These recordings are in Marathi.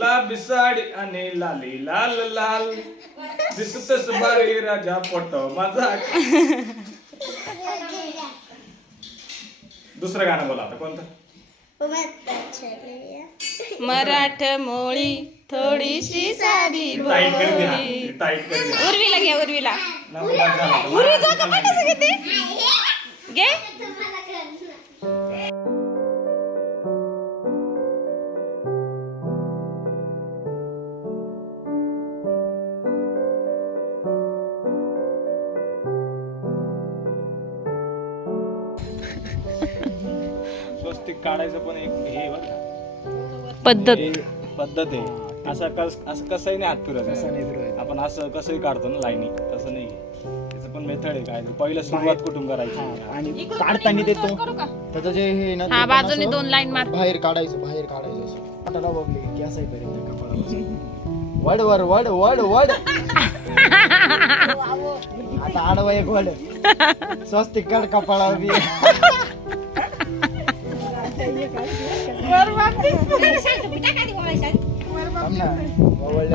गुलाबी साडी आणि लाली लाल लाल दिसतस बारी राजा फोटो माझा. दुसरं गाणं बोला आता कोणतं. मराठमोळी थोडीशी साधी टाईट कर द्या, बोली. टाईट कर द्या. उर्वीला घ्या उर्वीला. नवरा झाला. उर्वीचा कपाट कसं घेते घे. स्वस्तिक काढायचं पण एक हे बरं का. पद्धत हे पद्धत आहे. असं कसंही नाही हात फिरत. आपण असं कसंही काढतो ना लाईनी, तसं नाही. त्याचं पण मेथड आहे काय. पहिलं सुरुवात कुठून करायची आणि काढताना देतो त्याचं जे हे ना हा बाजूने 2 लाईन मार. बाहेर काढायचं असं हाताला बघले की असं करेल कपाळावर वड वड वड वड. आता आडवा एक वड स्वस्तिक काढ कपाळावर बी.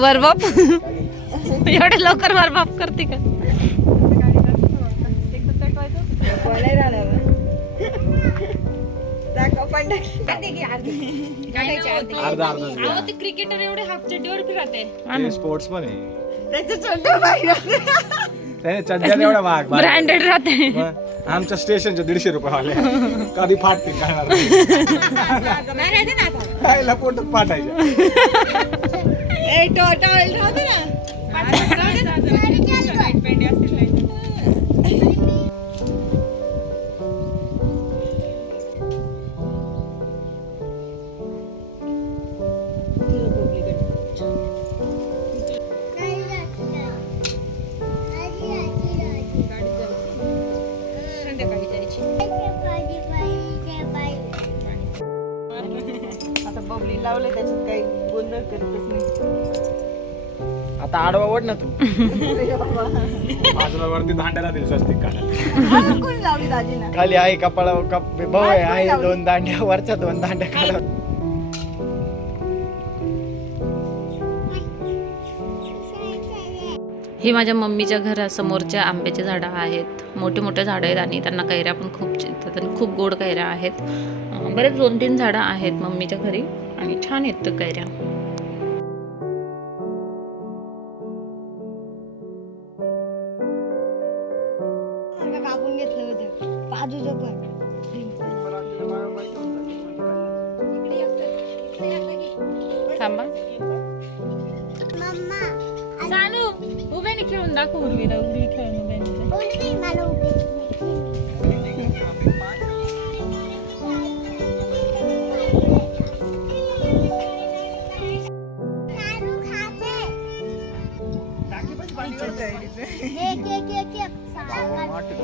वरबाप एवढे लवकर वरबाप करते का. अर्धा ते क्रिकेटर एवढे हाफ चड्डीवर फिरते. स्पोर्ट्स पण आहे. त्याने चड्ड्या एवढा भाग ब्रँडेड राहते. आमच्या स्टेशनचे 150 रुपये वाले कधी फाटतील खायला पोटच फाटायच्या. आता बबली लावले त्याच्यात काही गोंधळ करतच नाही. आता आडवा वड ना तू. बाजूला वरती दांड्याला दिली स्वस्तिक काढायला. कोणी लावली दाजीना? खाली आहे कपाळावर भाऊ आहे 2 दांड्या वरच्या 2 दांड्या काढा. ही माझ्या मम्मीच्या घरासमोरच्या आंब्याची झाडं आहेत. मोठे मोठे झाडं आहेत आणि त्यांना कैऱ्या पण खूप येतात आणि खूप गोड कैऱ्या आहेत. बरेच 2-3 झाडं आहेत मम्मीच्या घरी आणि छान येतं कैऱ्या. कापून घेतलं होतं बाजूचं पण. थांबा सानू उभ्याने खेळून दाखव उर्वीला. उर्वी खेळून उभ्याने.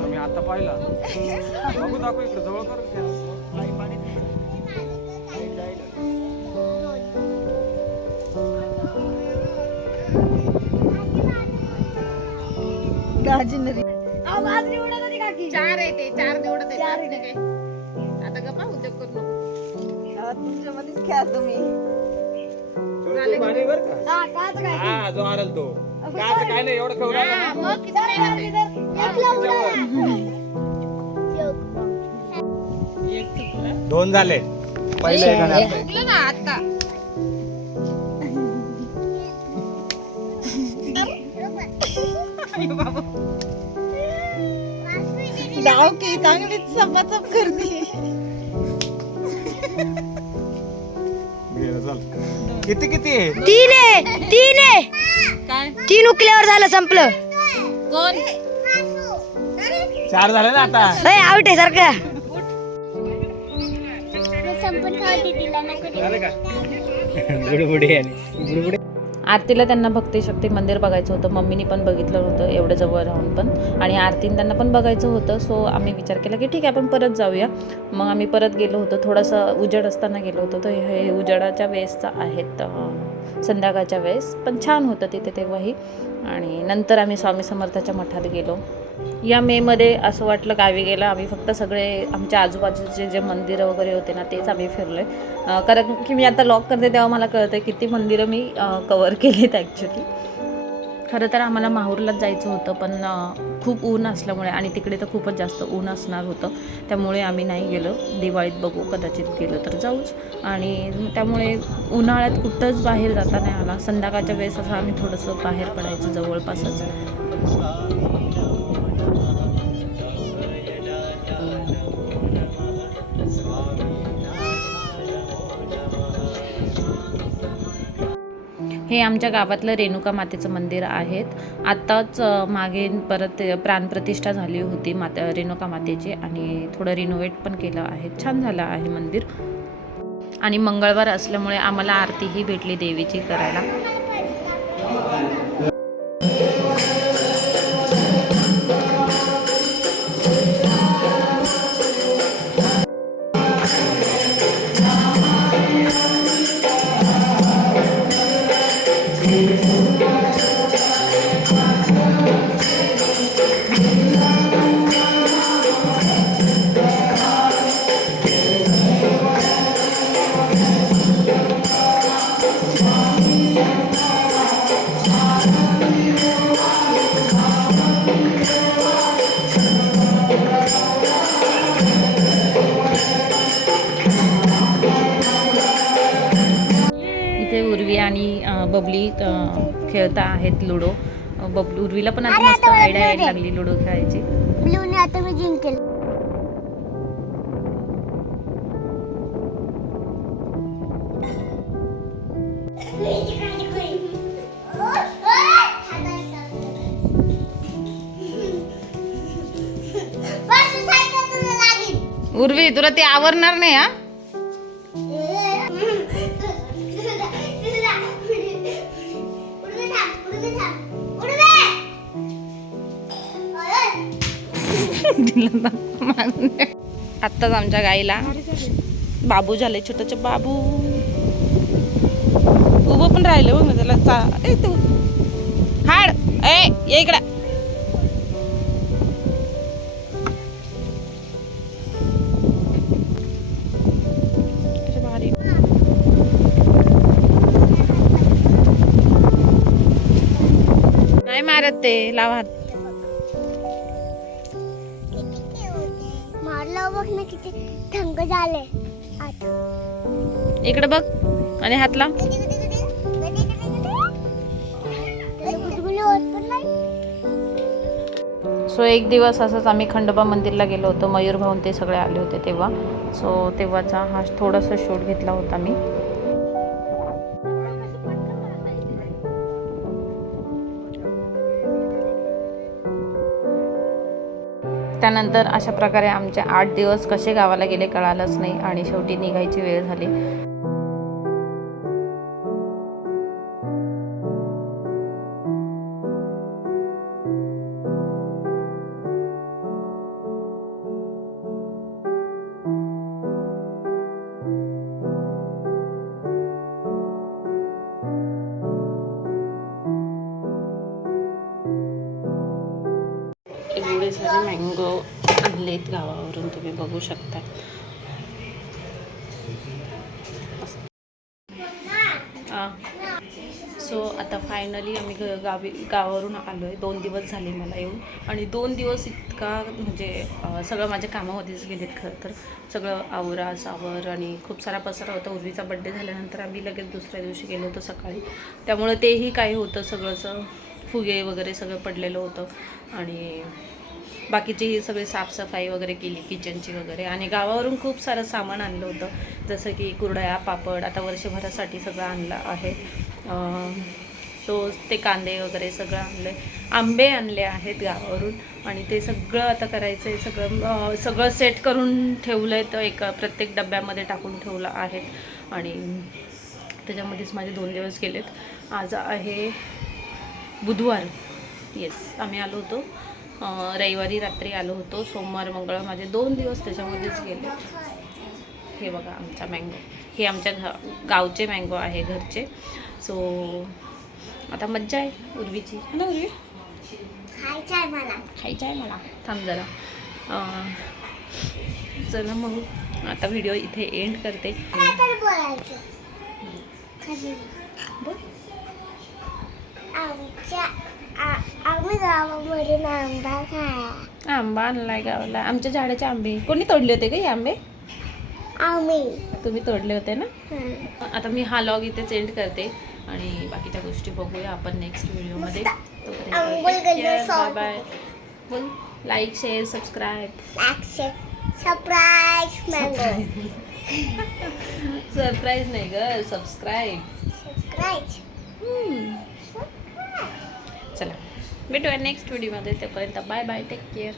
मी आता पाहिला बघू दाखव इकडे जवळ कर. दाजी नरी आवाज नाही उडत होती काकी. 4 आहे ते 4 निवडत आहे. 5 नाही काय. आता गप्पा उद्योग करू नको. तुमच्यामध्येच खेळा तुम्ही. हा काच काय हा जो आरल तो काच काय नाही एवढं खेळू हा, मग किती नाही लागत. 2 झाले. पहिले एक आणि आता एक. उगलं ना आता. डाव की चांगलीच चपाचप करते. गेलं, चल. किती किती आहे. 3 आहे. काय 3 उकल्यावर झालं संपलं. कोण 4 झाले ना आता. आउट आहे सारखं. झाले का. आरतीला त्यांना भक्ती शक्ती मंदिर बघायचं होतं. मम्मीनी पण बघितलं होतं एवढं जवळ राहून पण. आणि आरतीने त्यांना पण बघायचं होतं. सो आम्ही विचार केला की ठीक आहे आपण परत जाऊया. मग आम्ही परत गेलो होतो. थोडंसं उजेड असताना गेलो होतो. तर हे उजेडाच्या वेळेसचा आहेत संध्याकाळच्या वेळेस, पण छान होतं तिथे तेव्हाही. आणि नंतर आम्ही स्वामी समर्थाच्या मठात गेलो. या मेमध्ये असं वाटलं गावी गेलं, आम्ही फक्त सगळे आमच्या आजूबाजूचे जे मंदिरं वगैरे होते ना तेच आम्ही फिरलो आहे. कारण की मी आता लॉग करते तेव्हा मला कळतं किती मंदिरं मी कवर केलीत ॲक्च्युली. खरं तर आम्हाला माहूरलाच जायचं होतं, पण खूप ऊन असल्यामुळे आणि तिकडे तर खूपच जास्त ऊन असणार होतं, त्यामुळे आम्ही नाही गेलो. दिवाळीत बघू, कदाचित गेलो तर जाऊच. आणि त्यामुळे उन्हाळ्यात कुठंच बाहेर जाता नाही आला. संध्याकाळच्या वेळेस असं आम्ही थोडंसं बाहेर पडायचं जवळपासच. हे आमच्या गावातलं रेणुका मातेचं मंदिर आहेत. आत्ताच मागे परत प्राणप्रतिष्ठा झाली होती रेणुका मातेची आणि थोडं रिनोव्हेट पण केलं आहे. छान झालं आहे मंदिर. आणि मंगळवार असल्यामुळे आम्हाला आरतीही भेटली देवीची करायला. इथे उर्वी आणि बबली खेळता आहेत लुडो. उर्वीला पण आता मस्त आयडिया यायला लागली लुडो खेळायची. ब्लूने आता मी जिंकेल. उर्वी तुला ते आवरणार नाही हा. आत्ताच आमच्या गाईला बाबू झाले, छोटच बाबू उभं पण राहिलं बघ ना त्याला. तू हाड ये इकडे. नाही मारत ते, लावा हात. मारलं बघ ना किती थंग झाले. इकडे बघ आणि हात लाव. सो एक दिवस असंच आम्ही खंडोबा मंदिरला गेलो होतो. मयूर भाऊन ते सगळे आले होते तेव्हा. सो तेव्हाचा हा थोडासा शूट घेतला होता मी. त्यानंतर अशा प्रकारे आमचे 8 दिवस कसे गावाला गेले कळालंच नाही आणि शेवटी निघायची वेळ झाली. एवढे सारे मँगो आणलेत गावावरून, तुम्ही बघू शकता. सो आता फायनली आम्ही गावावरून आलो आहे. 2 दिवस झाले मला येऊन आणि 2 दिवस इतका म्हणजे सगळं माझ्या कामामध्येच गेलेत. खरं तर सगळं आवरा सावर आणि खूप सारा पसारा होता. उर्वीचा बड्डे झाल्यानंतर आम्ही लगेच दुसऱ्या दिवशी गेलो होतो सकाळी, त्यामुळे तेही काही होतं सगळंचं. फुगे वगैरे सगळं पडलेलं होतं आणि बाकीची ही सगळी साफसफाई वगैरे केली किचनची वगैरे. आणि गावावरून खूप सारं सामान आणलं होतं, जसं की कुरडया, पापड, आता वर्षभरासाठी सगळं आणलं आहे. तो ते कांदे वगैरे सगळं आणलं आहे. आंबे आणले आहेत गावावरून आणि ते सगळं आता करायचं आहे. सगळं सेट करून ठेवलं आहे, तर एका प्रत्येक डब्यामध्ये टाकून ठेवलं आहे आणि त्याच्यामध्येच माझे 2 दिवस गेलेत. आज आहे बुधवार. येस, आम्ही आलो होतो रविवारी रात्री आलो होतो. सोमवार मंगळवार माझे 2 दिवस त्याच्यामध्येच गेले. हे बघा आमचा मँगो, हे आमच्या गावचे मँगो आहे घरचे. सो आता मज्जा आहे उर्वीची है ना उर्वी? खायचं आहे मला. खायचं आहे मला. थांब जरा. चला मग आता व्हिडिओ इथे एंड करते. काय तर बोलायचं. खाली. बोल. आम्ही गावामधून आंबा खाया. आंबा आणलाय गावाला. आमच्या झाडाचे आंबे कोणी तोडले होते का हे आंबे? आम्ही. तुम्ही तोडले होते ना? हं. आता मी हा लॉग इथेच एंड करते आणि बाकीच्या गोष्टी बघूया आपण नेक्स्ट व्हिडिओमध्ये. अंघोळ केलं, बाय सॉरी. बाय. बोल like share subscribe. Surprise mango. Surprise नाही ग, सबस्क्राईब. सरप्राईज. चला भेटूया नेक्स्ट व्हिडिओमध्ये. तोपर्यंत बाय बाय. Take care.